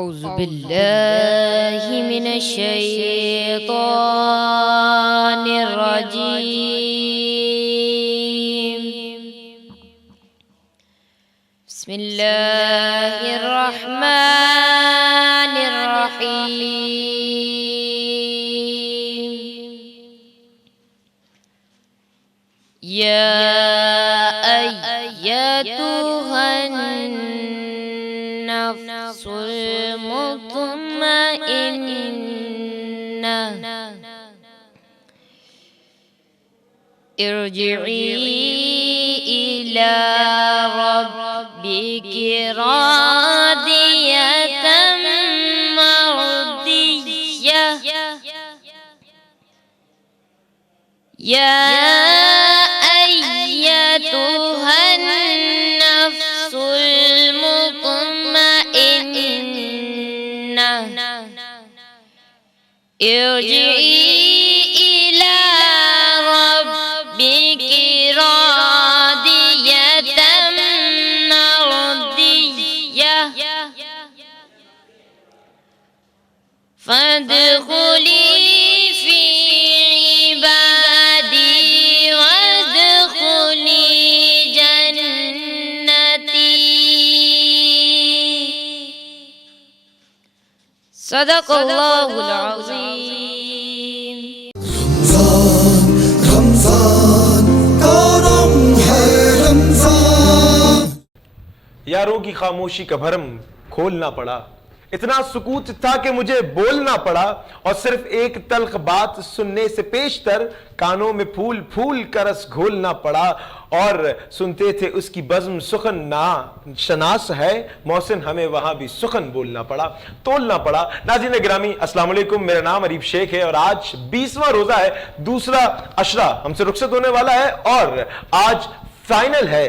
أعوذ بالله من الشيطان الرجيم. بسم الله الرحمن الرحيم. يا أيتها النفس المطمئنة ارجعي إلى ربك راضية مرضية. يا أيتها النفس المطمئنة ارجعي إلى ربك راضية مرضية فادخلي في عبادي وادخلي جنتي. صدق الله العظيم. رمضان کرم ہے رمضان. یاروں کی خاموشی کا بھرم کھولنا پڑا، اتنا سکوت تھا کہ مجھے بولنا پڑا، اور صرف ایک تلخ بات سننے سے پیشتر کانوں میں پھول پھول کا رس گھولنا پڑا، اور سنتے تھے اس کی بزم سخن نا شناس ہے، محسن ہمیں وہاں بھی سخن بولنا پڑا، تولنا پڑا. ناظرین گرامی السلام علیکم، میرا نام عریب شیخ ہے اور آج 20واں روزہ ہے، دوسرا عشرہ ہم سے رخصت ہونے والا ہے، اور آج فائنل ہے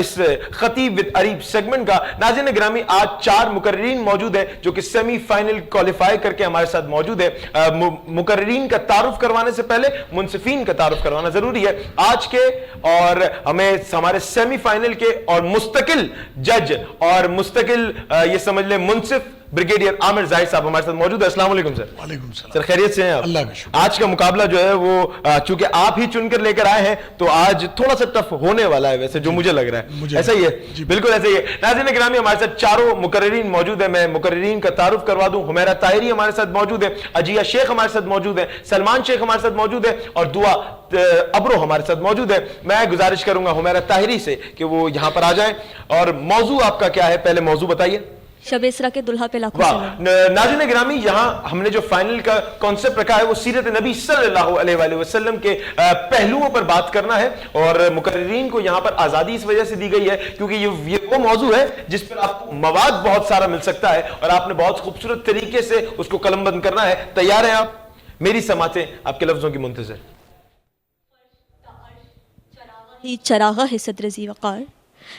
اس خطیب وذ عریب سیگمنٹ کا. ناظرین گرامی آج 4 مقررین موجود ہیں جو کہ سیمی فائنل کوالیفائی کر کے ہمارے ساتھ موجود ہے. مقررین کا تعارف کروانے سے پہلے منصفین کا تعارف کروانا ضروری ہے آج کے، اور ہمیں ہمارے سیمی فائنل کے اور مستقل جج اور مستقل یہ سمجھ لیں منصف بریگیڈیئر عامر زاہد صاحب ہمارے ساتھ موجود ہے. السلام علیکم سر. وعلیکم السلام. سر خیریت سے ہیں آپ؟ اللہ کا شکر. آج کا مقابلہ جو ہے وہ چونکہ آپ ہی چن کر لے کر آئے ہیں تو آج تھوڑا سا ٹف ہونے والا ہے ویسے، جو مجھے لگ رہا ہے ایسا ہی ہے. بالکل ایسا ہی ہے. ناظرین گرامی ہمارے ساتھ چاروں مقررین موجود ہیں، میں مقررین کا تعارف کروا دوں. حمیرہ طاہری ہمارے ساتھ موجود ہے، عجیہ شیخ ہمارے ساتھ موجود ہے، سلمان شیخ ہمارے ساتھ موجود ہے، اور دعا ابرو ہمارے ساتھ موجود ہے. میں گزارش کروں گا حمیرہ طاہری سے کہ وہ یہاں پر آ جائیں. اور موضوع آپ کا کیا ہے؟ پہلے موضوع بتائیے. شب اسرا کے دلہا پہ لاکھوں سلام. ناظرین گرامی یہاں ہم نے جو فائنل کا کانسیپٹ رکھا ہے وہ سیرت نبی صلی اللہ علیہ وآلہ وسلم کے پہلوؤں پر بات کرنا ہے، اور مقررین کو یہاں پر آزادی اس وجہ سے دی گئی ہے کیونکہ یہ وہ موضوع ہے جس پر آپ کو مواد بہت سارا مل سکتا ہے، اور آپ نے بہت خوبصورت طریقے سے اس کو قلم بند کرنا ہے. تیار ہیں آپ؟ میری سماعتیں آپ کے لفظوں کی منتظر. چراغا ہے صدر ذی وقار،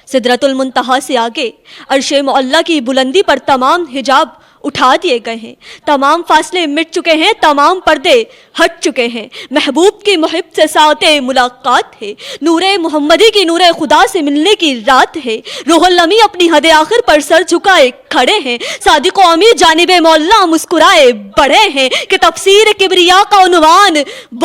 سدرۃ المنتہا سے آگے عرش معلیٰ کی بلندی پر تمام حجاب اٹھا دیے گئے ہیں، تمام فاصلے مٹ چکے ہیں، تمام پردے ہٹ چکے ہیں. محبوب کی محب سے ساعت ملاقات ہے، نور محمدی کی نور خدا سے ملنے کی رات ہے. روح الامی اپنی حد آخر پر سر جھکائے کھڑے ہیں، صادق و امیر جانب مولا مسکرائے بڑھے ہیں کہ تفسیر کبریا کا عنوان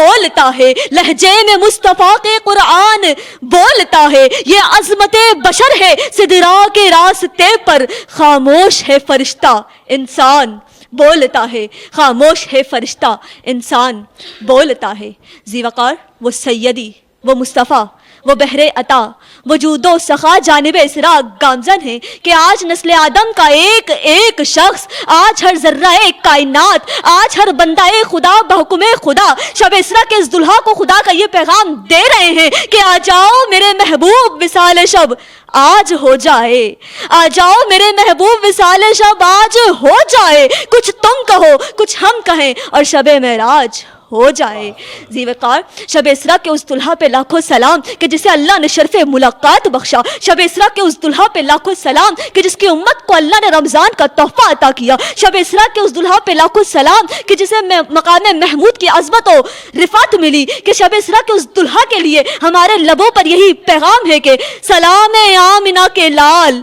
بولتا ہے، لہجے میں مصطفیٰ کے قرآن بولتا ہے. یہ عظمت بشر ہے سدرا کے راستے پر، خاموش ہے فرشتہ انسان بولتا ہے، خاموش ہے فرشتہ انسان بولتا ہے. ذی وقار وہ سیدی، وہ مصطفیٰ، وہ بحر عطا، وجود و سخا جانب اسرا گامزن ہے کہ آج نسل آدم کا ایک ایک شخص، آج ہر ذرہ کائنات، آج ہر بندہ خدا بحکم خدا شب اسرا کے اس دلہا کو خدا کا یہ پیغام دے رہے ہیں کہ آ جاؤ میرے محبوب وصال شب آج ہو جائے، آ جاؤ میرے محبوب وصال شب آج ہو جائے. کچھ تم کہو کچھ ہم کہیں اور شب معراج ہو جائے. ذی وقار شب اسرا کے اس دلہا پہ لاکھوں سلام کہ جسے اللہ نے شرف ملاقات بخشا. شب اسرا کے اس دلہا پہ لاکھوں سلام کہ جس کی امت کو اللہ نے رمضان کا تحفہ عطا کیا. شب اسرا کے اس دلہا پہ لاکھوں سلام کہ جسے مقام محمود کی عظمت و رفعت ملی. کہ شب اسرا کے اس دلہا کے لیے ہمارے لبوں پر یہی پیغام ہے کہ سلام آمنہ کے لال،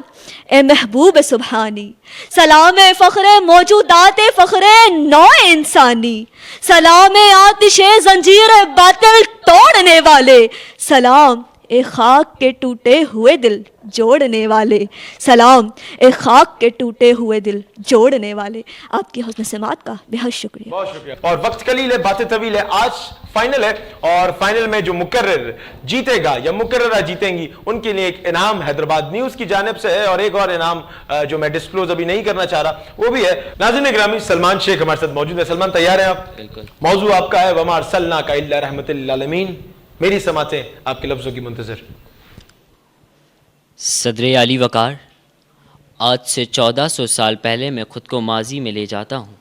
اے محبوب سبحانی، سلام فخر موجودات فخر نوع انسانی، سلام آتش زنجیر باطل توڑنے والے، سلام اے خاک کے ٹوٹے ہوئے دل جوڑنے والے، سلام اے خاک کے ٹوٹے ہوئے دل جوڑنے والے۔ آپ کی حسن سماعت کا بہت شکریہ۔ بہت شکریہ۔ اور وقت قلیل ہے، باتیں طویل ہے، آج فائنل ہے، اور فائنل میں جو مقرر جیتے گا یا مقررہ جیتیں گی ان کے لیے ایک انعام حیدرآباد نیوز کی جانب سے ہے، اور ایک اور انعام جو میں ڈسکلوز ابھی نہیں کرنا چاہ رہا وہ بھی ہے۔ ناظرین گرامی، سلمان شیخ ہمارے ساتھ موجود ہے۔ سلمان، تیار ہیں آپ؟ بالکل۔ موضوع آپ کا ہے وما ارسلناک الا رحمۃ للعالمین۔ میری سماعتیں آپ کے لفظوں کی منتظر۔ صدر علی وقار، آج سے 1400 سال پہلے میں خود کو ماضی میں لے جاتا ہوں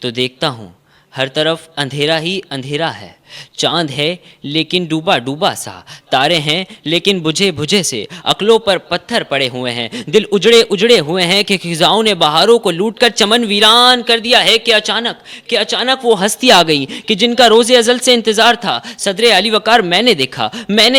تو دیکھتا ہوں ہر طرف اندھیرا ہی اندھیرا ہے، چاند ہے لیکن ڈوبا ڈوبا سا، تارے ہیں لیکن بجھے بجھے سے، عقلوں پر پتھر پڑے ہوئے ہیں، دل اجڑے اجڑے ہوئے ہیں کہ خزاؤں نے بہاروں کو لوٹ کر چمن ویران کر دیا ہے کہ اچانک وہ ہستی آ گئی کہ جن کا روز ازل سے انتظار تھا۔ صدر علی وقار، میں نے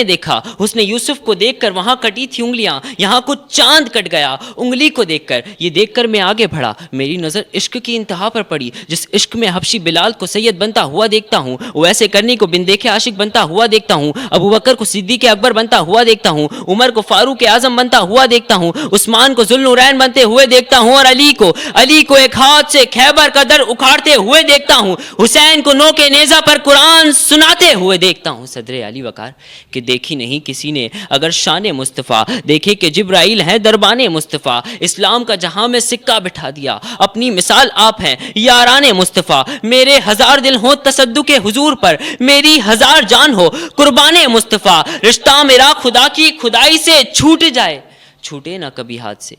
دیکھا حسن یوسف کو دیکھ کر وہاں کٹی تھی انگلیاں، یہاں کچھ چاند کٹ گیا انگلی کو دیکھ کر، یہ دیکھ کر میں آگے بڑھا، میری نظر عشق کی انتہا پر پڑی، جس عشق میں حبشی بلال کو سید بنتا ہوا دیکھتا ہوں، ویسے کرنی کو بن دیکھے عاشق بنتا ہوا دیکھتا ہوں، ابو بکر کو صدیق اکبر بنتا ہوا دیکھتا ہوں، عمر کو فاروق اعظم بنتا ہوا دیکھتا ہوں، عثمان کو ذوالنورین بنتے ہوئے دیکھتا ہوں، اور علی کو ایک ہاتھ سے خیبر کا در اکھاڑتے ہوئے دیکھتا ہوں، حسین کو نوک نیزہ پر قرآن سناتے ہوئے دیکھتا ہوں۔ صدر علی وقار کہ دیکھی نہیں کسی نے اگر شان مصطفیٰ، دیکھے کہ جبرائیل ہے دربان مصطفیٰ، اسلام کا جہاں میں سکہ بٹھا دیا، اپنی مثال آپ ہیں یاران مصطفیٰ، میرے ہزار دل ہوں تصدق حضور پر، میری ہزار جان ہو قربان مصطفیٰ، رشتہ میرا خدا کی خدائی سے چھوٹ جائے، چھوٹے نہ کبھی ہاتھ سے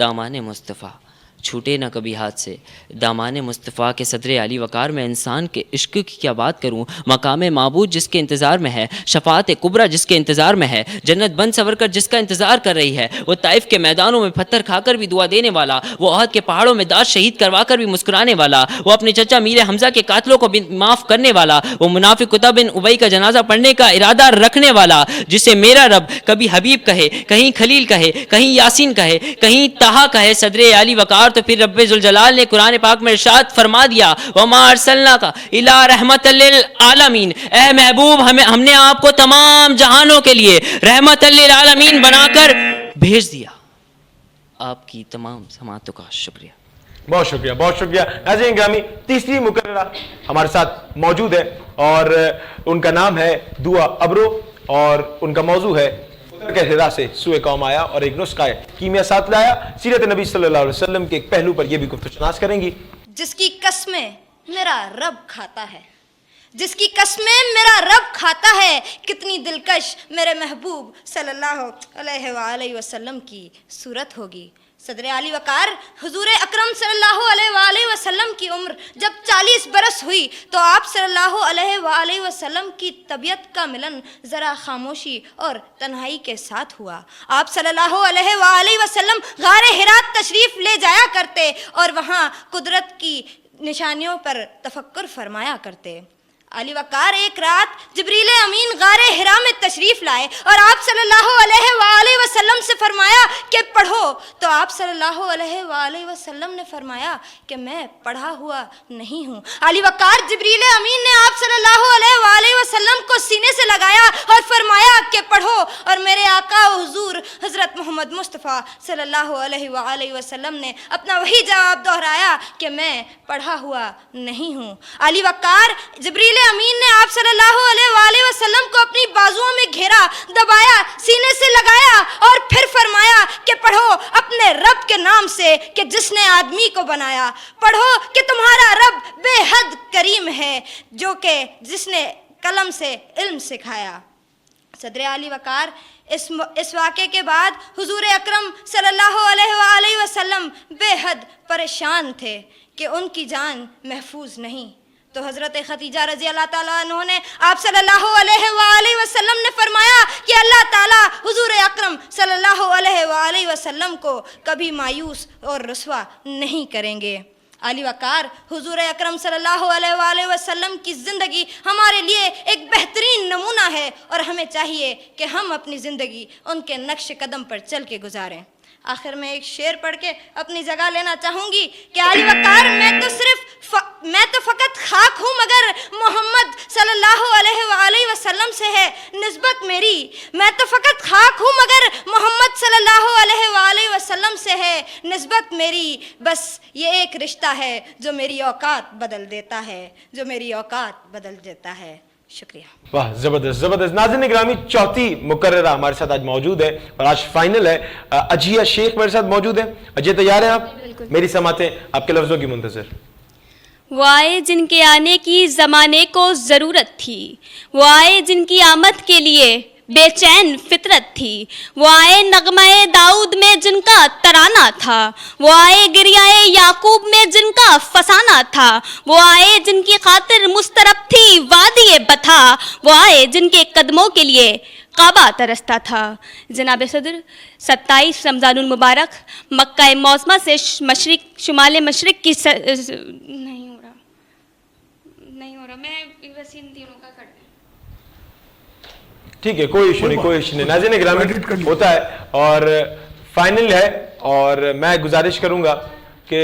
دامان مصطفیٰ، چھوٹے نہ کبھی ہاتھ سے دامان مصطفیٰ کے۔ صدر علی وقار میں انسان کے عشق کی کیا بات کروں، مقام معبود جس کے انتظار میں ہے، شفاعت کبریٰ جس کے انتظار میں ہے، جنت بن سور کر جس کا انتظار کر رہی ہے، وہ طائف کے میدانوں میں پتھر کھا کر بھی دعا دینے والا، وہ احد کے پہاڑوں میں داغ شہید کروا کر بھی مسکرانے والا، وہ اپنے چچا میر حمزہ کے قاتلوں کو بھی معاف کرنے والا، وہ منافق عتبہ بن ابی کا جنازہ پڑھنے کا ارادہ رکھنے والا، جسے میرا رب کبھی حبیب کہے، کہیں خلیل کہے، کہیں یاسین کہے، کہیں طہ کہے۔ صدر علی وقار تو پھر رب ذوالجلال نے قرآن پاک میں ارشاد فرما دیا، وما ارسلناک الا رحمۃ للعالمین، اے محبوب ہم نے آپ کو تمام جہانوں کے لیے رحمت للعالمین بنا کر بھیج دیا۔ آپ کی تمام سماعتوں کا شکریہ۔ بہت شکریہ، بہت شکریہ۔ ناظرین گرامی، تیسری مقررہ ہمارے ساتھ موجود ہے اور ان کا نام ہے دعا ابرو، اور ان کا موضوع ہے کے ہرا سے سوئے قوم آیا اور ایک نسخہ ہے کیمیا ساتھ لایا۔ سیرت نبی صلی اللہ علیہ وسلم کے ایک پہلو پر یہ بھی گفتگو شناس کریں گی۔ جس کی قسمیں میرا رب کھاتا ہے، جس کی قسمیں میرا رب کھاتا ہے، کتنی دلکش میرے محبوب صلی اللہ علیہ وآلہ وسلم کی صورت ہوگی۔ صدر علی وقار، حضور اکرم صلی اللہ علیہ وآلہ وسلم کی عمر جب 40 برس ہوئی تو آپ صلی اللہ علیہ وآلہ وسلم کی طبیعت کا ملن ذرا خاموشی اور تنہائی کے ساتھ ہوا۔ آپ صلی اللہ علیہ وآلہ وسلم غار حرات تشریف لے جایا کرتے اور وہاں قدرت کی نشانیوں پر تفکر فرمایا کرتے۔ علی وقار ایک رات جبریل امین غار حرا میں تشریف لائے اور آپ صلی اللہ علیہ وآلہ وسلم سے فرمایا کہ پڑھو، تو آپ صلی اللہ علیہ وآلہ وسلم نے فرمایا کہ میں پڑھا ہوا نہیں ہوں۔ علی وقار جبریل امین نے آپ صلی اللہ علیہ وآلہ وسلم کو سینے سے لگایا اور فرمایا کہ پڑھو، اور میرے آقا و حضور حضرت محمد مصطفیٰ صلی اللہ علیہ وآلہ وسلم نے اپنا وہی جواب دہرایا کہ میں پڑھا ہوا نہیں ہوں۔ علی وقار جبریل امین نے آپ صلی اللہ علیہ وآلہ وسلم کو اپنی بازوؤں میں گھیرا، دبایا، سینے سے لگایا اور پھر فرمایا کہ پڑھو اپنے رب کے نام سے کہ جس نے آدمی کو بنایا، پڑھو کہ تمہارا رب بے حد کریم ہے جو کہ جس نے قلم سے علم سکھایا۔ صدر علی وقار اس واقعے کے بعد حضور اکرم صلی اللہ علیہ وآلہ وسلم بے حد پریشان تھے کہ ان کی جان محفوظ نہیں، تو حضرت خدیجہ رضی اللہ تعالیٰ عنہ نے آپ صلی اللہ علیہ وآلہ وسلم نے فرمایا کہ اللہ تعالیٰ حضور اکرم صلی اللہ علیہ وآلہ وسلم کو کبھی مایوس اور رسوا نہیں کریں گے۔ علی وقار حضور اکرم صلی اللہ علیہ وآلہ وسلم کی زندگی ہمارے لیے ایک بہترین نمونہ ہے اور ہمیں چاہیے کہ ہم اپنی زندگی ان کے نقش قدم پر چل کے گزاریں۔ آخر میں ایک شعر پڑھ کے اپنی جگہ لینا چاہوں گی کہ علی وقار میں تو فقط خاک ہوں مگر محمد صلی اللہ علیہ وآلہ وسلم سے ہے نسبت میری. میں تو فقط خاک ہوں مگر محمد صلی اللہ علیہ وآلہ وسلم سے ہے نسبت میری. بس یہ ایک رشتہ ہے جو میری اوقات بدل دیتا ہے, جو میری اوقات بدل دیتا ہے. شکریہ. واہ زبردست زبردست. ناظرین گرامی, چوتھی مقررہ ہمارے ساتھ آج موجود ہے اور آج فائنل ہے. اجیا شیخ میرے ساتھ موجود ہے. اجیا تیار ہیں آپ؟ میری سماعتیں آپ کے لفظوں کی منتظر. وہ آئے جن کے آنے کی زمانے کو ضرورت تھی, وہ آئے جن کی آمد کے لیے بے چین فطرت تھی, وہ آئے نغمہ داؤد میں جن کا ترانہ تھا, وہ آئے گریائے یعقوب میں جن کا فسانہ تھا, وہ آئے جن کی خاطر مسترب تھی وادی بتا, وہ آئے جن کے قدموں کے لیے کعبہ ترستا تھا. جناب صدر, 27 رمضان المبارک مکہ معظمہ سے مشرق شمال مشرق کی نہیں ہو رہا میں بس ان تینوں کا کر دیں. ٹھیک ہے, کوئی ایشو نہیں, کوئی ایشو نہیں. ناظرین گرامی, ہوتا ہے اور فائنل ہے اور میں گزارش کروں گا کہ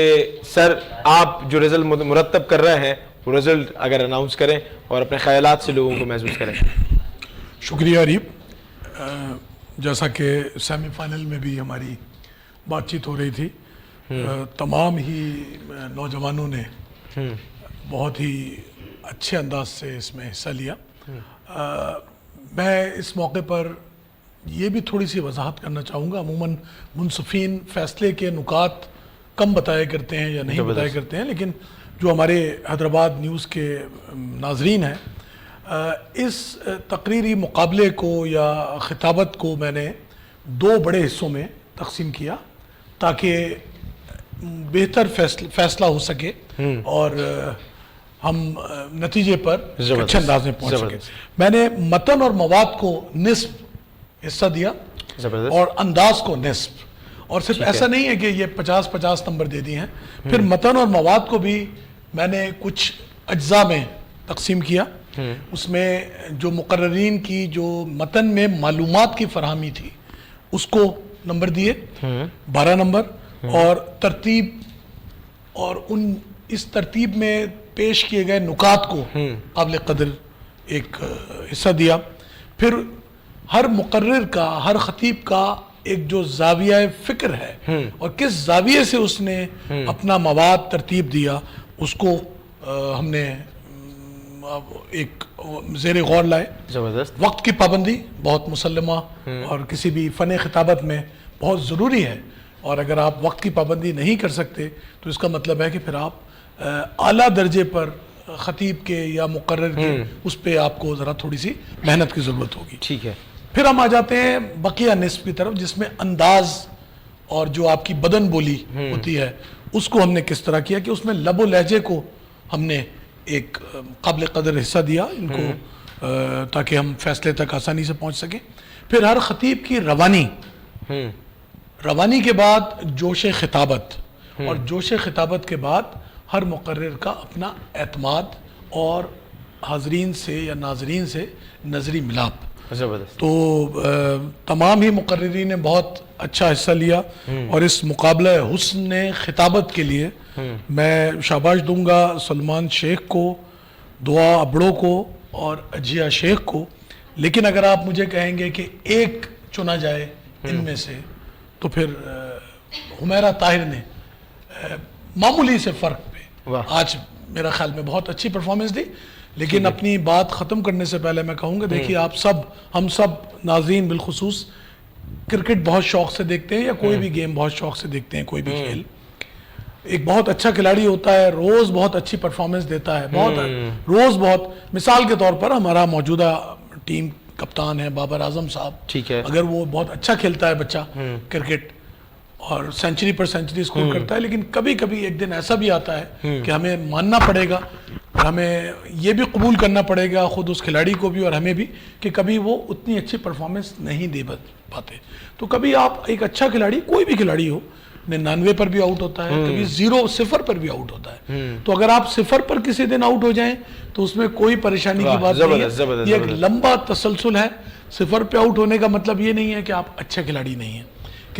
سر آپ جو رزلٹ مرتب کر رہے ہیں وہ رزلٹ اگر اناؤنس کریں اور اپنے خیالات سے لوگوں کو محسوس کریں. شکریہ عریب. جیسا کہ سیمی فائنل میں بھی ہماری بات چیت ہو رہی تھی, تمام ہی نوجوانوں نے بہت ہی اچھے انداز سے اس میں حصہ لیا. میں اس موقع پر یہ بھی تھوڑی سی وضاحت کرنا چاہوں گا. عموماً منصفین فیصلے کے نکات کم بتایا کرتے ہیں یا نہیں بتایا کرتے ہیں, لیکن جو ہمارے حیدرآباد نیوز کے ناظرین ہیں, اس تقریری مقابلے کو یا خطابت کو میں نے 2 بڑے حصوں میں تقسیم کیا تاکہ بہتر فیصلہ ہو سکے اور ہم نتیجے پر اچھے انداز میں پہنچ سکے. میں نے متن اور مواد کو نصف حصہ دیا اور انداز کو نصف, اور صرف ایسا نہیں ہے کہ یہ 50-50 نمبر دے دیے ہیں. پھر متن اور مواد کو بھی میں نے کچھ اجزاء میں تقسیم کیا. اس میں جو مقررین کی جو متن میں معلومات کی فراہمی تھی اس کو نمبر دیے 12 نمبر, اور ترتیب اور اس ترتیب میں پیش کیے گئے نکات کو قابل قدر ایک حصہ دیا. پھر ہر مقرر کا, ہر خطیب کا ایک جو زاویہ فکر ہے اور کس زاویے سے اس نے اپنا مواد ترتیب دیا, اس کو ہم نے ایک زیر غور لائے. زبردست. وقت کی پابندی بہت مسلمہ اور کسی بھی فن خطابت میں بہت ضروری ہے, اور اگر آپ وقت کی پابندی نہیں کر سکتے تو اس کا مطلب ہے کہ پھر آپ اعلیٰ درجے پر خطیب کے یا مقرر کے اس پہ آپ کو ذرا تھوڑی سی محنت کی ضرورت ہوگی. ٹھیک ہے. پھر ہم آ جاتے ہیں بقیہ نصف کی طرف, جس میں انداز اور جو آپ کی بدن بولی ہوتی ہے اس کو ہم نے کس طرح کیا کہ اس میں لب و لہجے کو ہم نے ایک قابل قدر حصہ دیا ان کو تاکہ ہم فیصلے تک آسانی سے پہنچ سکیں. پھر ہر خطیب کی روانی کے بعد جوش خطابت, اور جوش خطابت کے بعد ہر مقرر کا اپنا اعتماد اور حاضرین سے یا ناظرین سے نظری ملاپ. تو تمام ہی مقررین نے بہت اچھا حصہ لیا, اور اس مقابلہ حسن خطابت کے لیے میں شاباش دوں گا سلمان شیخ کو, دعا ابڑوں کو اور اجیا شیخ کو. لیکن اگر آپ مجھے کہیں گے کہ ایک چنا جائے ان میں سے تو پھر حمیرہ طاہر نے معمولی سے فرق پہ آج میرا خیال میں بہت اچھی پرفارمنس دی. لیکن اپنی بات ختم کرنے سے پہلے میں کہوں گا, دیکھیے آپ سب, ہم سب ناظرین بالخصوص کرکٹ بہت شوق سے دیکھتے ہیں یا کوئی بھی گیم بہت شوق سے دیکھتے ہیں, کوئی بھی کھیل. ایک بہت اچھا کھلاڑی ہوتا ہے, روز بہت اچھی پرفارمنس دیتا ہے, بہت مثال کے طور پر ہمارا موجودہ ٹیم کپتان ہے بابر اعظم صاحب. ٹھیک ہے. اگر وہ بہت اچھا کھیلتا ہے بچہ کرکٹ اور سینچری پر سینچری اسکور کرتا ہے, لیکن کبھی کبھی ایک دن ایسا بھی آتا ہے کہ ہمیں ماننا پڑے گا, ہمیں یہ بھی قبول کرنا پڑے گا خود اس کھلاڑی کو بھی اور ہمیں بھی, کہ کبھی وہ اتنی اچھی پرفارمنس نہیں دے پاتے. تو کبھی آپ ایک اچھا کھلاڑی, کوئی بھی کھلاڑی ہو, 99 پر بھی آؤٹ ہوتا ہے, کبھی 0-0 پر بھی آؤٹ ہوتا ہے. تو اگر آپ 0 پر کسی دن آؤٹ ہو جائیں تو اس میں کوئی پریشانی کی بات نہیں ہے. یہ ایک لمبا تسلسل ہے. 0 پہ آؤٹ ہونے کا مطلب یہ نہیں ہے کہ آپ اچھے کھلاڑی نہیں ہیں.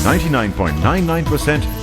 99.99%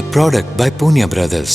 A product by Punya Brothers.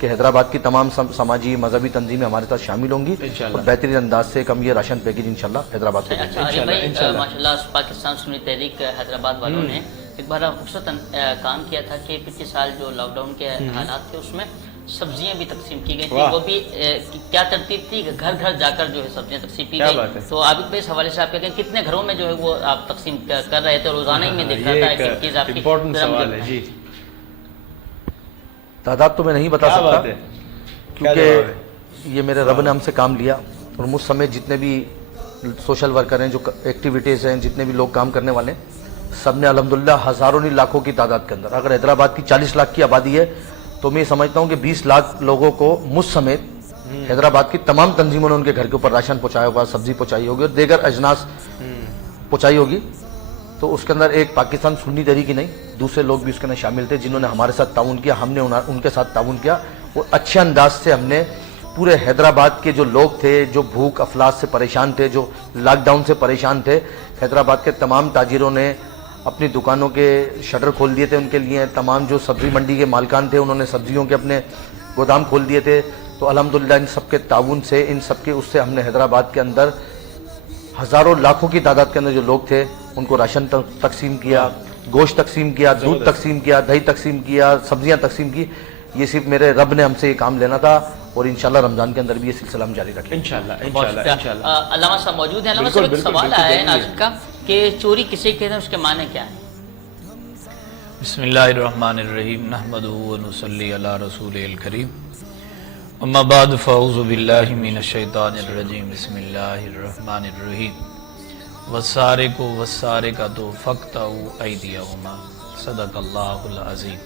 کہ حیدرآباد کی تمام سماجی مذہبی تنظیمیں ہمارے ساتھ شامل ہوں گی اور بہترین انداز سے ہم یہ راشن پیکیج انشاءاللہ حیدرآباد کو اچھا عارف بھائی، ماشاءاللہ پاکستان سنی تحریک حیدرآباد والوں نے ایک بڑا خوبصورت کام کیا تھا کہ پچھلے سال جو لاک ڈاؤن کے حالات تھے اس میں سبزیاں بھی تقسیم کی گئی تھی. وہ بھی کیا ترتیب تھی کہ گھر گھر جا کر جو ہے سبزیاں تقسیم کی گئی. تو عابد بھائی اس حوالے سے آپ کہتے ہیں کتنے گھروں میں جو ہے وہ آپ تقسیم کر رہے تھے؟ روزانہ ہی میں دیکھ رہا تھا ایک چیز آپ کی امپورٹنٹ سوال ہے جی. تعداد تو میں نہیں بتا سکتا کیونکہ یہ میرے رب نے ہم سے کام لیا اور مجھ سمیت جتنے بھی سوشل ورکر ہیں، جو ایکٹیویٹیز ہیں، جتنے بھی لوگ کام کرنے والے ہیں، سب نے الحمدللہ ہزاروں نہیں لاکھوں کی تعداد کے اندر، اگر حیدرآباد کی 40 لاکھ کی آبادی ہے تو میں سمجھتا ہوں کہ 20 لاکھ لوگوں کو مجھ سمیت حیدرآباد کی تمام تنظیموں نے ان کے گھر کے اوپر راشن پہنچایا ہوگا، سبزی پہنچائی ہوگی اور دیگر اجناس پہنچائی ہوگی. تو اس کے اندر ایک پاکستان سنی تحریک ہی نہیں، دوسرے لوگ بھی اس کے اندر شامل تھے جنہوں نے ہمارے ساتھ تعاون کیا، ہم نے ان کے ساتھ تعاون کیا اور اچھے انداز سے ہم نے پورے حیدرآباد کے جو لوگ تھے، جو بھوک افلاس سے پریشان تھے، جو لاک ڈاؤن سے پریشان تھے، حیدرآباد کے تمام تاجروں نے اپنی دکانوں کے شٹر کھول دیے تھے ان کے لیے. تمام جو سبزی منڈی کے مالکان تھے انہوں نے سبزیوں کے اپنے گودام کھول دیے تھے. تو الحمدللہ ان سب کے تعاون سے، ان سب کے اس سے ہم نے حیدرآباد کے اندر ہزاروں لاکھوں کی تعداد کے اندر جو لوگ تھے ان کو راشن تقسیم کیا، گوشت تقسیم کیا، دودھ تقسیم کیا، دہی تقسیم کیا، سبزیاں تقسیم کی. یہ صرف میرے رب نے ہم سے یہ کام لینا تھا اور انشاءاللہ رمضان کے اندر بھی یہ سلسلہ ہم جاری رکھیں گے انشاءاللہ. علامہ صاحب موجود ہیں. علامہ صاحب ایک سوال آیا ہے ناظرین کا کہ چوری کسے کہتے ہیں، اس کے معنی کیا ہیں؟ بسم اللہ الرحمن الرحیم نحمدہ ونصلی علی رسول الکریم اما بعد فاعوذ باللہ من الشیطان الرجیم بسم اللہ الرحمن الرحیم والسارق والسارقۃ فاقطعوا ایدیہما صدق اللہ العظیم.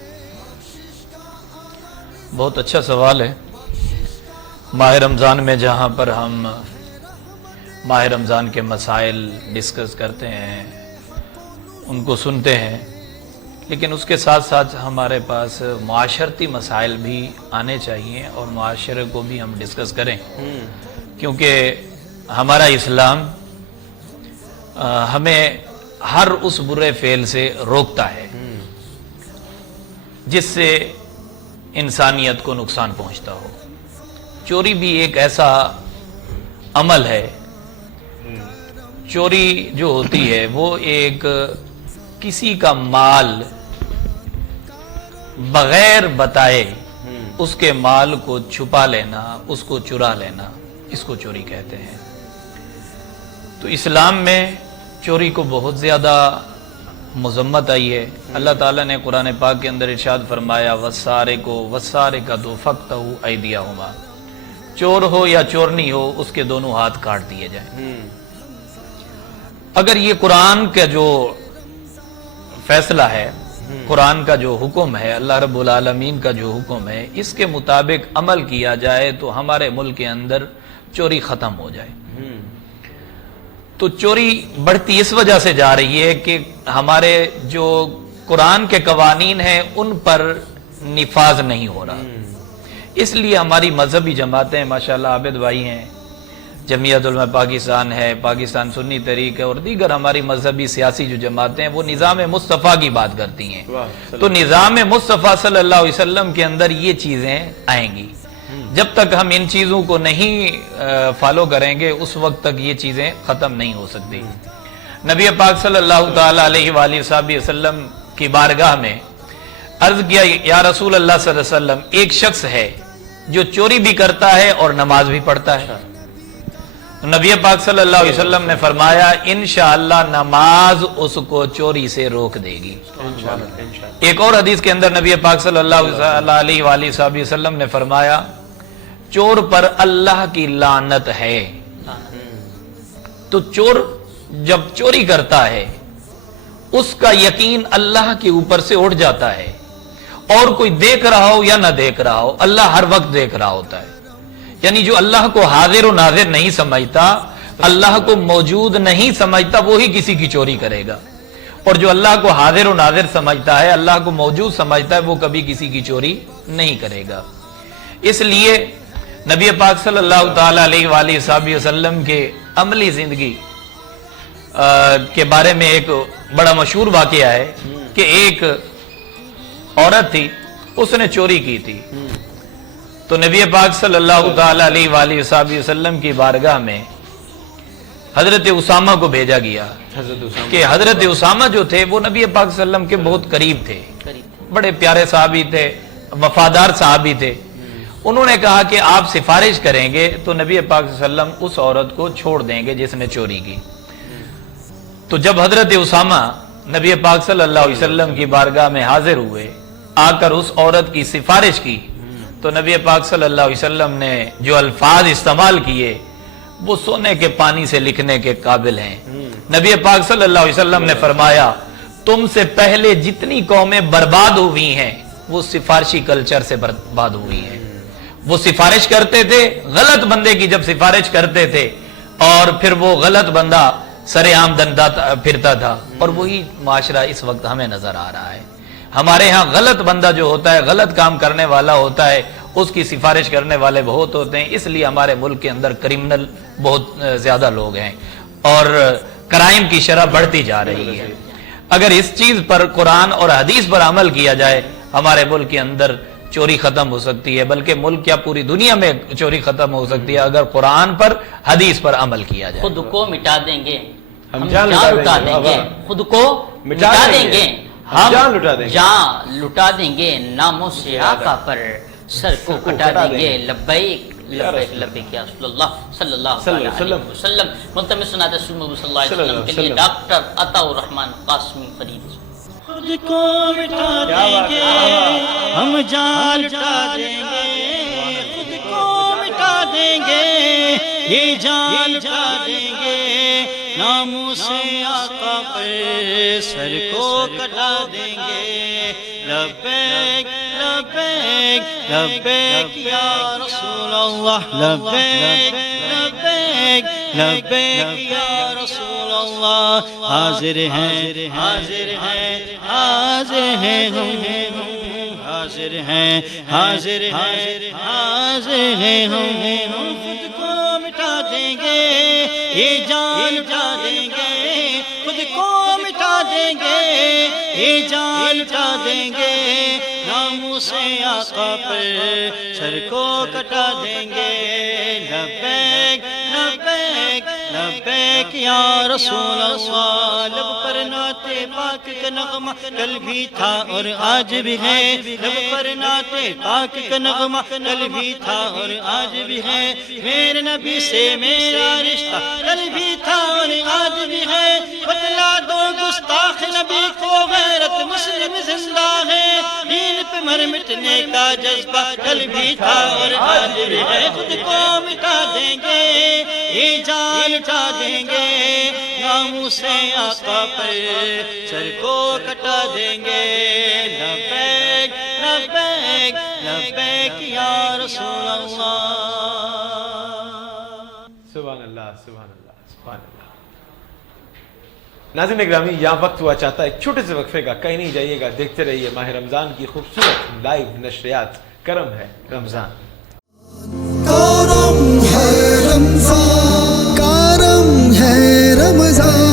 بہت اچھا سوال ہے. ماہ رمضان میں جہاں پر ہم ماہ رمضان کے مسائل ڈسکس کرتے ہیں، ان کو سنتے ہیں، لیکن اس کے ساتھ ساتھ ہمارے پاس معاشرتی مسائل بھی آنے چاہیے اور معاشرے کو بھی ہم ڈسکس کریں، کیونکہ ہمارا اسلام ہمیں ہر اس برے فعل سے روکتا ہے جس سے انسانیت کو نقصان پہنچتا ہو. چوری بھی ایک ایسا عمل ہے، چوری جو ہوتی ہے وہ ایک کسی کا مال بغیر بتائے اس کے مال کو چھپا لینا، اس کو چرا لینا، اس کو چوری کہتے ہیں. تو اسلام میں چوری کو بہت زیادہ مذمت آئی ہے. اللہ تعالیٰ نے قرآن پاک کے اندر ارشاد فرمایا وَالسَّارِقُ وَالسَّارِقَةُ فَاقْطَعُوا أَيْدِيَهُمَا، چور ہو یا چورنی ہو اس کے دونوں ہاتھ کاٹ دیے جائیں. اگر یہ قرآن کا جو فیصلہ ہے، قرآن کا جو حکم ہے، اللہ رب العالمین کا جو حکم ہے، اس کے مطابق عمل کیا جائے تو ہمارے ملک کے اندر چوری ختم ہو جائے. تو چوری بڑھتی اس وجہ سے جا رہی ہے کہ ہمارے جو قرآن کے قوانین ہیں ان پر نفاذ نہیں ہو رہا. اس لیے ہماری مذہبی جماعتیں ماشاءاللہ عابد بھائی ہیں، جمعیت علماء پاکستان ہے، پاکستان سنی تحریک ہے اور دیگر ہماری مذہبی سیاسی جو جماعتیں ہیں وہ نظام مصطفیٰ کی بات کرتی ہیں. تو نظام مصطفیٰ صلی اللہ علیہ وسلم کے اندر یہ چیزیں آئیں گی. جب تک ہم ان چیزوں کو نہیں فالو کریں گے اس وقت تک یہ چیزیں ختم نہیں ہو سکتی. نبی پاک صلی اللہ تعالیٰ علیہ وآلہ وسلم کی بارگاہ میں عرض کیا یا رسول اللہ صلی اللہ علیہ وسلم، ایک شخص ہے جو چوری بھی کرتا ہے اور نماز بھی پڑھتا ہے. نبی پاک صلی اللہ علیہ وسلم نے فرمایا انشاءاللہ نماز اس کو چوری سے روک دے گی. ایک اور حدیث کے اندر نبی پاک صلی اللہ علیہ وآلہ وسلم نے فرمایا چور پر اللہ کی لعنت ہے. تو چور جب چوری کرتا ہے اس کا یقین اللہ کے اوپر سے اٹھ جاتا ہے، اور کوئی دیکھ رہا ہو یا نہ دیکھ رہا ہو اللہ ہر وقت دیکھ رہا ہوتا ہے. یعنی جو اللہ کو حاضر و ناظر نہیں سمجھتا، اللہ کو موجود نہیں سمجھتا، وہی کسی کی چوری کرے گا. اور جو اللہ کو حاضر و ناظر سمجھتا ہے، اللہ کو موجود سمجھتا ہے، وہ کبھی کسی کی چوری نہیں کرے گا. اس لیے نبی پاک صلی اللہ تعالیٰ علیہ وآلہ وسلم کے عملی زندگی کے بارے میں ایک بڑا مشہور واقعہ ہے کہ ایک عورت تھی، اس نے چوری کی تھی. تو نبی پاک صلی اللہ تعالی علیہ وآلہ وسلم کی بارگاہ میں حضرت اسامہ کو بھیجا گیا کہ حضرت اسامہ جو تھے وہ نبی پاک صلی اللہ علیہ وسلم کے بہت قریب تھے، بڑے پیارے صحابی تھے، وفادار صحابی تھے. انہوں نے کہا کہ آپ سفارش کریں گے تو نبی پاک صلی اللہ علیہ وسلم اس عورت کو چھوڑ دیں گے جس نے چوری کی. تو جب حضرت اسامہ نبی پاک صلی اللہ علیہ وسلم کی بارگاہ میں حاضر ہوئے، آ کر اس عورت کی سفارش کی، تو نبی پاک صلی اللہ علیہ وسلم نے جو الفاظ استعمال کیے وہ سونے کے پانی سے لکھنے کے قابل ہیں. نبی پاک صلی اللہ علیہ وسلم نے فرمایا تم سے پہلے جتنی قومیں برباد ہوئی ہیں وہ سفارشی کلچر سے برباد ہوئی ہیں. وہ سفارش کرتے تھے، غلط بندے کی جب سفارش کرتے تھے اور پھر وہ غلط بندہ سر عام دندا پھرتا تھا، اور وہی معاشرہ اس وقت ہمیں نظر آ رہا ہے. ہمارے ہاں غلط بندہ جو ہوتا ہے، غلط کام کرنے والا ہوتا ہے، اس کی سفارش کرنے والے بہت ہوتے ہیں. اس لیے ہمارے ملک کے اندر کرمنل بہت زیادہ لوگ ہیں اور کرائم کی شرح بڑھتی جا رہی ہے. اگر اس چیز پر قرآن اور حدیث پر عمل کیا جائے ہمارے ملک کے اندر چوری ختم ہو سکتی ہے، بلکہ ملک کیا پوری دنیا میں چوری ختم ہو سکتی ہے اگر قرآن پر حدیث پر عمل کیا جائے. خود کو مٹا دیں گے، ہم جان لٹا دیں گے، خود کو مٹا دیں گے، ہم جان لٹا دیں گے، ناموں سے آقا پر سر کو کٹا دیں گے. لبیک لبیک لبیک یا رسول اللہ صلی اللہ علیہ وسلم. ملتمس سنات رسول اللہ صلی اللہ علیہ وسلم کے لیے ڈاکٹر عطا الرحمن قاسمی فرید. خود کو مٹا دیں گے، ہم جان لٹا دیں گے، خود کو مٹا دیں گے، یہ جان لٹا دیں گے، ناموں سے آقا پر سر کو کٹا دیں گے. لبیک لبیک لبیک یا رسول اللہ، لبیک لبیک لبیک یا رسول اللہ. حاضر ہیں حاضر ہیں حاضر ہیں ہم، حاضر ہیں حاضر ہیں حاضر ہیں ہم. خود کو مٹا دیں گے، یہ جان لٹا دیں گے، خود کو مٹا دیں گے، یہ جان لٹا دیں گے، ناموں سے آقا پر سر کو کٹا دیں گے. لبیک لبیک لبیک یا رسول اللہ. لب پر نعت پاک کا نغمہ کل بھی تھا اور آج بھی ہے، لب پر نعت پاک کا نغمہ کل بھی تھا اور آج بھی ہے. میرے نبی سے میرا رشتہ کل بھی تھا اور آج بھی ہے. بتلا دو گستاخ نبی کو غیرت مسلم زندہ ہے، دین پہ مر مٹنے کا جذبہ کل بھی تھا اور آج بھی ہے. خود کو مٹا دیں گے، یہ جان لٹا دیں گے، ناموں سے آقا پر سر کو کٹا دیں گے. لبیک لبیک لبیک یا رسول اللہ. سبحان اللہ سبحان اللہ سبحان اللہ. ناظرین اکرامی، یہاں وقت ہوا چاہتا ہے ایک چھوٹے سے وقفے کا، کہیں نہیں جائیے گا، دیکھتے رہیے ماہ رمضان کی خوبصورت لائیو نشریات. کرم ہے رمضان. کرم ہے رمضان، کرم ہے رمضان.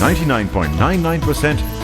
99.99%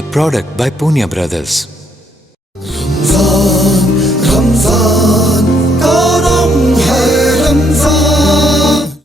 A product by Punya Brothers.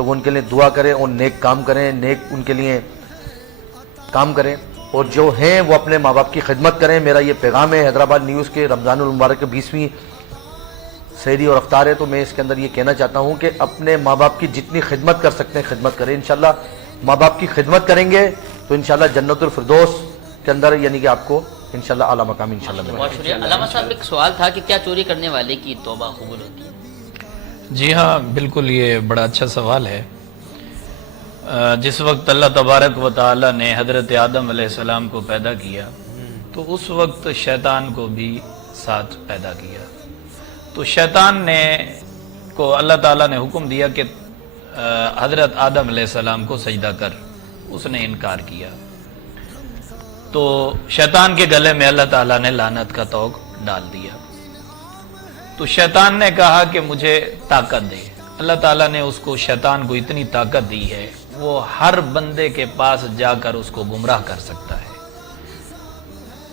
تو وہ ان کے لیے دعا کریں اور نیک کام کریں, نیک ان کے لیے کام کریں, اور جو ہیں وہ اپنے ماں باپ کی خدمت کریں. میرا یہ پیغام ہے حیدرآباد نیوز کے رمضان المبارک کے 20ویں سحری اور افطار ہے, تو میں اس کے اندر یہ کہنا چاہتا ہوں کہ اپنے ماں باپ کی جتنی خدمت کر سکتے ہیں خدمت کریں. انشاءاللہ ماں باپ کی خدمت کریں گے تو انشاءاللہ جنت الفردوس کے اندر یعنی کہ آپ کو انشاءاللہ اعلیٰ مقام انشاءاللہ ملے گا. بہت شکریہ. علامہ صاحب ایک سوال تھا کہ کیا چوری کرنے والے کی توبہ قبول ہوتی ہے؟ جی ہاں بالکل, یہ بڑا اچھا سوال ہے. جس وقت اللہ تبارک و تعالی نے حضرت آدم علیہ السلام کو پیدا کیا تو اس وقت شیطان کو بھی ساتھ پیدا کیا. تو شیطان نے کو اللہ تعالیٰ نے حکم دیا کہ حضرت آدم علیہ السلام کو سجدہ کر, اس نے انکار کیا. تو شیطان کے گلے میں اللہ تعالیٰ نے لعنت کا طوق ڈال دیا. تو شیطان نے کہا کہ مجھے طاقت دے. اللہ تعالیٰ نے اس کو شیطان کو اتنی طاقت دی ہے وہ ہر بندے کے پاس جا کر اس کو گمراہ کر سکتا ہے.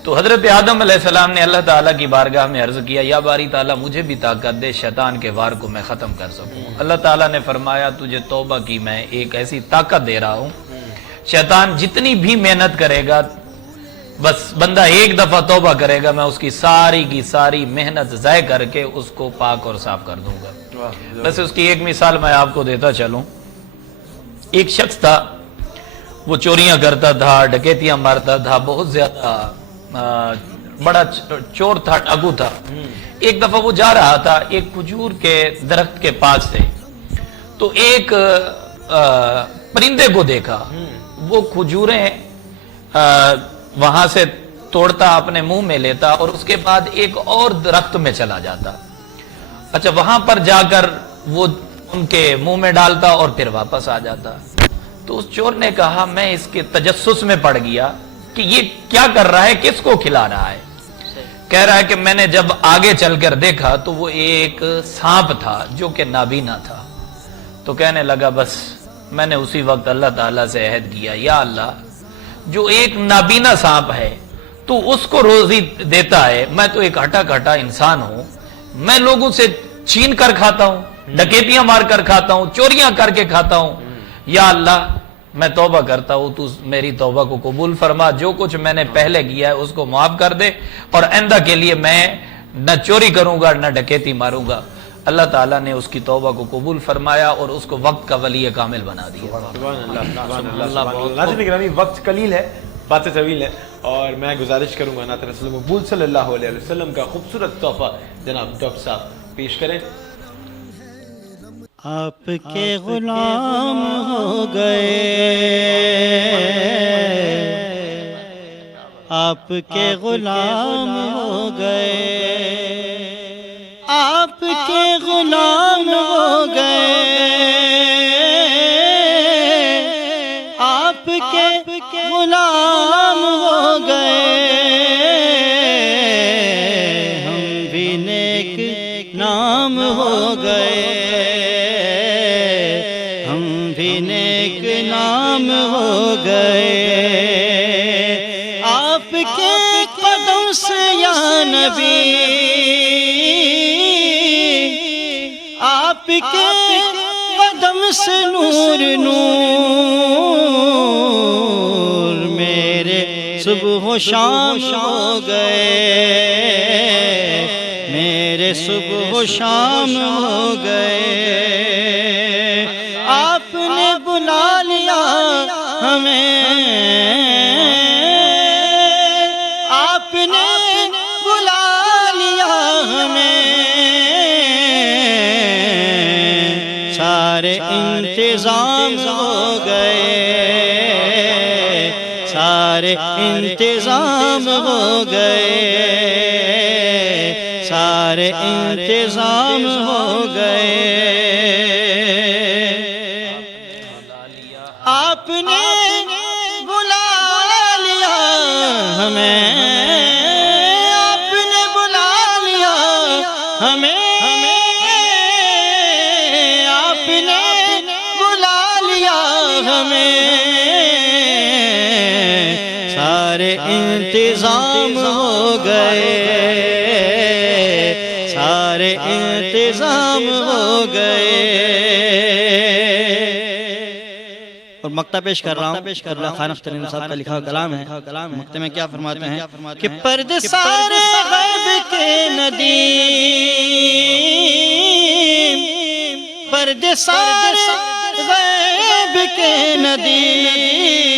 تو حضرت آدم علیہ السلام نے اللہ تعالیٰ کی بارگاہ میں عرض کیا, یا باری تعالیٰ مجھے بھی طاقت دے شیطان کے وار کو میں ختم کر سکوں. اللہ تعالیٰ نے فرمایا تجھے توبہ کی میں ایک ایسی طاقت دے رہا ہوں, شیطان جتنی بھی محنت کرے گا بس بندہ ایک دفعہ توبہ کرے گا میں اس کی ساری محنت ضائع کر کے اس کو پاک اور صاف کر دوں گا. بس اس کی ایک مثال میں آپ کو دیتا چلوں. ایک شخص تھا, وہ چوریاں کرتا تھا, ڈکیتیاں مارتا تھا, بہت زیادہ بڑا چور تھا, ڈاکو تھا. ایک دفعہ وہ جا رہا تھا ایک کھجور کے درخت کے پاس سے, تو ایک پرندے کو دیکھا, وہ کھجوریں وہاں سے توڑتا اپنے منہ میں لیتا اور اس کے بعد ایک اور درخت میں چلا جاتا. اچھا, وہاں پر جا کر وہ ان کے منہ میں ڈالتا اور پھر واپس آ جاتا. تو اس چور نے کہا میں اس کے تجسس میں پڑ گیا کہ یہ کیا کر رہا ہے, کس کو کھلا رہا ہے. کہہ رہا ہے کہ میں نے جب آگے چل کر دیکھا تو وہ ایک سانپ تھا جو کہ نابینا تھا. تو کہنے لگا بس میں نے اسی وقت اللہ تعالیٰ سے عہد کیا, یا اللہ جو ایک نابینا سانپ ہے تو اس کو روزی دیتا ہے, میں تو ایک ہٹا کٹا انسان ہوں, میں لوگوں سے چھین کر کھاتا ہوں, ڈکیتیاں مار کر کھاتا ہوں, چوریاں کر کے کھاتا ہوں. یا اللہ میں توبہ کرتا ہوں, تو میری توبہ کو قبول فرما, جو کچھ میں نے پہلے کیا ہے اس کو معاف کر دے, اور آئندہ کے لیے میں نہ چوری کروں گا نہ ڈکیتی ماروں گا. اللہ تعالیٰ نے اس کی توبہ کو قبول فرمایا اور اس کو وقت کا ولی کامل بنا دیا. ناظرین گرامی, وقت قلیل ہے, باتیں طویل ہیں, اور میں گزارش کروں گا نعت رسول مقبول صلی اللہ علیہ وسلم کا خوبصورت تحفہ جناب ڈاکٹر صاحب پیش کریں. آپ کے غلام ہو گئے, آپ کے غلام ہو گئے, آپ کے غلام ہو گئے, آپ کے غلام ہو گئے, ہم بھی نیک نام ہو گئے, ہم بھی نیک نام ہو گئے. آپ کے قدم سے یا نبی, آپ کے قدم سے نور نور میرے صبح و شام ہو گئے, میرے صبح و شام ہو گئے. آپ نے بلا لیا ہمیں, آپ نے بلا لیا ہمیں, سارے انتظام ہو گئے, سارے انتظام ہو گئے, سارے انتظام ہو گئے. آپ نے بلا لیا ہمیں, آپ نے بلا لیا ہمیں, آپ نے بلا لیا ہمیں, سارے انتظام ہو گئے, سارے انتظام ہو گئے. مقطع پیش کر رہا ہوں. اللہ خان اختر صاحب کا لکھا کلام ہے. مقطع میں کیا فرماتے ہیں کہ پردے سارے غیب کے ندیم، پردے سارے غیب کے ندیم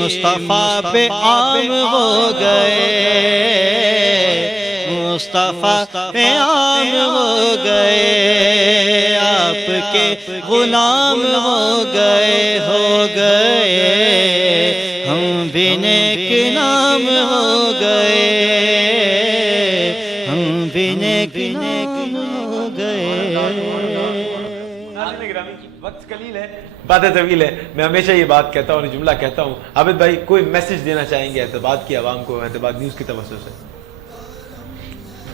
مصطفیٰ پہ عام ہو گئے، مصطفیٰ پہ عام ہو گئے، آپ کے غلام ہو گئے ہم بھی نیک نام ہو گئے، ہم بھی نیک نام ہو گئے. وقت قلیل ہے، باتیں طویل ہے. میں ہمیشہ یہ بات کہتا ہوں، جملہ کہتا ہوں. عابد بھائی کوئی میسج دینا چاہیں گے اعتباد کی عوام کو، اعتباد نیوز کی توسط سے؟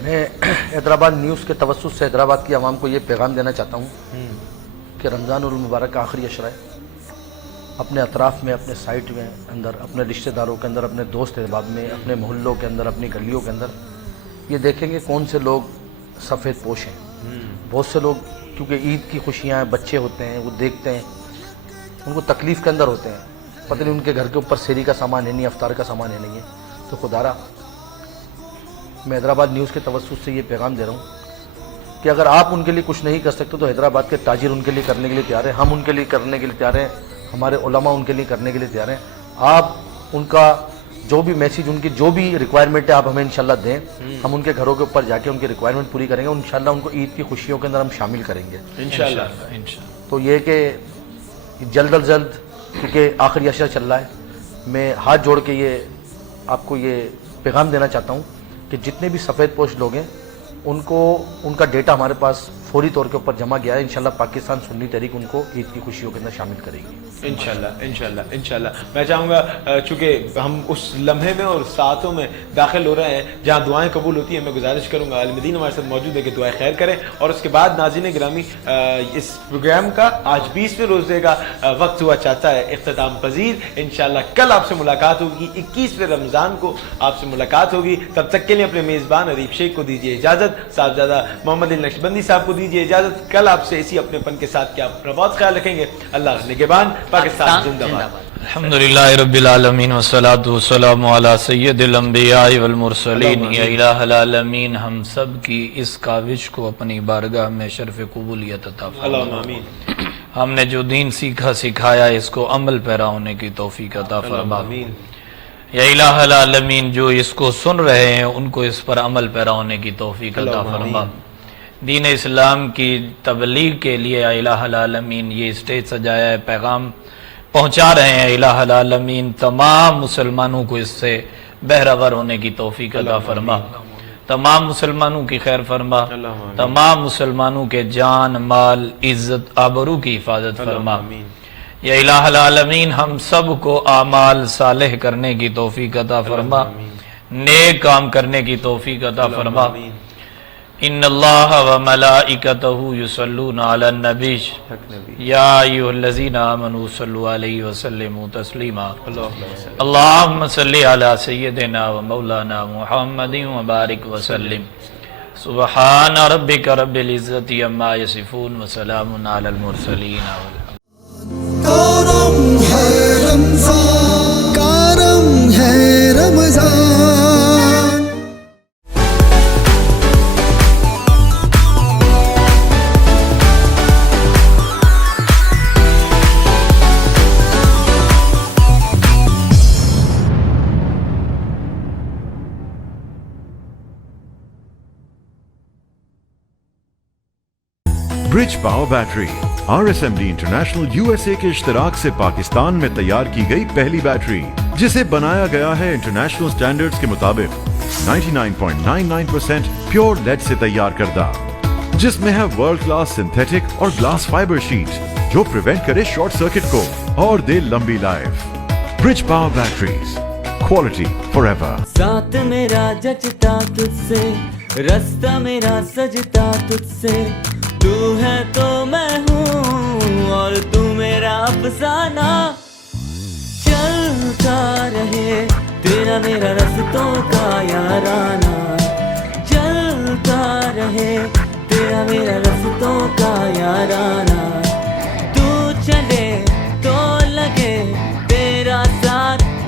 میں حیدرآباد نیوز کے توسط سے حیدرآباد کی عوام کو یہ پیغام دینا چاہتا ہوں کہ رمضان المبارک کا آخری عشرہ ہے. اپنے اطراف میں، اپنے سائٹ میں اندر، اپنے رشتہ داروں کے اندر، اپنے دوست احباب میں، اپنے محلوں کے اندر، اپنی گلیوں کے اندر یہ دیکھیں گے کون سے لوگ سفید پوش ہیں. بہت سے لوگ کیونکہ عید کی خوشیاں ہیں، بچے ہوتے ہیں، وہ دیکھتے ہیں، ان کو تکلیف کے اندر ہوتے ہیں. پتہ نہیں ان کے گھر کے اوپر سحری کا سامان ہے نہیں، افطار کا سامان ہے نہیں ہے. تو خدا را میں حیدرآباد نیوز کے توسط سے یہ پیغام دے رہا ہوں کہ اگر آپ ان کے لیے کچھ نہیں کر سکتے تو حیدرآباد کے تاجر ان کے لیے کرنے کے لیے تیار ہیں، ہم ان کے لیے کرنے کے لیے تیار ہیں، ہمارے علماء ان کے لیے کرنے کے لیے تیار ہیں. آپ ان کا جو بھی میسیج، ان کی جو بھی ریکوائرمنٹ ہے آپ ہمیں انشاءاللہ دیں. ہم ان کے گھروں کے اوپر جا کے ان کی ریکوائرمنٹ پوری کریں گے، انشاءاللہ ان کو عید کی خوشیوں کے اندر ہم شامل کریں گے انشاءاللہ. تو یہ کہ جلد از جلد، کیونکہ آخری عشرہ چل رہا ہے، میں ہاتھ جوڑ کے یہ آپ کو یہ پیغام دینا چاہتا ہوں کہ جتنے بھی سفید پوش لوگ ہیں ان کو ان کا ڈیٹا ہمارے پاس فوری طور کے اوپر جمع گیا ہے. انشاءاللہ پاکستان سنی تحریک ان کو عید کی خوشیوں کے اندر شامل کرے گی انشاءاللہ انشاءاللہ انشاءاللہ. میں چاہوں گا چونکہ ہم اس لمحے میں اور ساعتوں میں داخل ہو رہے ہیں جہاں دعائیں قبول ہوتی ہیں، میں گزارش کروں گا عالم دین ہمارے ساتھ موجود ہے کہ دعائیں خیر کریں. اور اس کے بعد ناظرین گرامی اس پروگرام کا آج 20ویں روزے کا وقت ہوا چاہتا ہے اختتام پذیر. انشاءاللہ کل آپ سے ملاقات ہوگی، 21ویں رمضان کو آپ سے ملاقات ہوگی. تب تک کے لیے اپنے میزبان حریف شیخ کو دیجیے اجازت، صاحبزادہ محمد علی نقشبندی صاحب کو دیجیے اجازت. کل آپ سے اسی اپنے پن کے ساتھ کیا اپنا بہت خیال رکھیں گے. اللہ نگہبان. پاکستان زندہ باد. الحمدللہ رب العالمین والصلاة والسلام علی سید الانبیاء والمرسلین. یا الہ العالمین ہم سب کی اس کاوش کو اپنی بارگاہ میں شرف قبولیت عطا فرما. ہم نے جو دین سیکھا سکھایا اس کو عمل پیرا ہونے کی توفیق عطا فرما. یا الہ العالمین جو اس کو سن رہے ہیں ان کو اس پر عمل پیرا ہونے کی توفیق عطا فرما. دین اسلام کی تبلیغ کے لیے الہ العالمین یہ اسٹیج سجایا ہے، پیغام پہنچا رہے ہیں. الہ العالمین تمام مسلمانوں کو اس سے بہرور ہونے کی توفیق عطا فرما. تمام مسلمانوں کی خیر فرما. تمام مسلمانوں کے جان، مال، عزت، آبرو کی حفاظت فرما. یا الہ العالمین ہم سب کو اعمال صالح کرنے کی توفیق عطا فرما، نیک کام کرنے کی توفیق عطا فرما. ان اللہ و ملائکتہ یصلون علی النبی یا ایھا الذین آمنوا صلوا علیہ وسلموا تسلیما. اللہم صلی علی سیدنا و مولانا محمد وبارک وسلم. سبحان ربک رب العزت عما یصفون وسلام علی المرسلین. کارم ہے رمضان، کارم ہے Ramzan. Bridge power battery RSMD international USA کے اشتراک سے پاکستان میں تیار کی گئی پہلی بیٹری، جسے بنایا گیا ہے انٹرنیشنل سٹینڈرڈز کے مطابق 99.99% پیور لیڈ سے تیار کردہ، جس میں ہے ورلڈ کلاس سنتھیٹک اور گلاس فائبر شیٹ جو پریونٹ کرے شارٹ سرکٹ کو اور دے لمبی life. Bridge power batteries, quality for ever. ساتھ میرا جچتا تجھ سے، رستہ میرا سجتا تجھ سے، تو ہے تو میں ہوں اور تو میرا افسانہ. چلتا رہے تیرا میرا رستوں کا یارانہ، چلتا رہے تیرا میرا رستوں کا یارانہ. تو چلے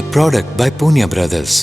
A product by Punya Brothers.